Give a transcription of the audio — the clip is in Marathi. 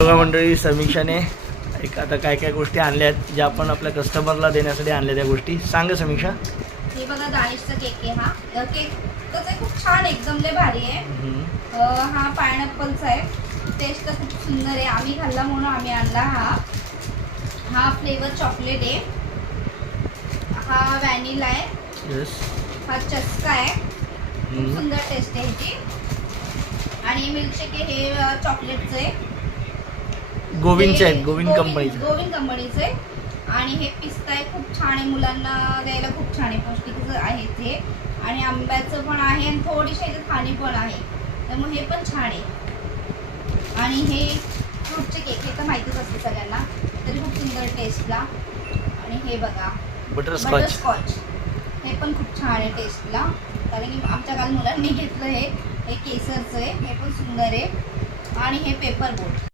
बघा मंडळी, समीक्षाने एक आता काय काय गोष्टी आणल्या आहेत ज्या आपण आपल्या कस्टमरला देण्यासाठी आणल्या. त्या गोष्टी सांग समीक्षा. हे बघा दानिशचा केक आहे. हा केक तसं खूप छान एकदम लय भारी आहे. हा पायनॅपलचा आहे. टेस्ट खूप सुंदर आहे. आम्ही खाल्ला म्हणून आम्ही आणला. हा फ्लेवर चॉकलेट आहे. हा व्हॅनिला आहे. हा चस्का आहे. खूप सुंदर टेस्ट आहे ह्याची. आणि मिल्कशेक आहे हे चॉकलेटचं आहे. गोविंदचे आहेत, गोविंद कंपनीचे. आणि हे पिस्ता आहे. खूप छान आहे, मुलांना द्यायला खूप छान आहे, पौष्टिक आहे ते. आणि आंब्याचं पण आहे आणि थोडीशी इथे खाणी पण आहे, त्यामुळे हे पण छान आहे. आणि हे फ्रूटचे केक हे तर माहितीच असते सगळ्यांना, तरी खूप सुंदर टेस्टला. आणि हे बघा बटरस्कॉच, हे पण खूप छान आहे टेस्टला. कारण की आमच्या काल मुलांनी घेतलं हे केसरचं आहे, हे पण सुंदर आहे. आणि हे पेपर बोट.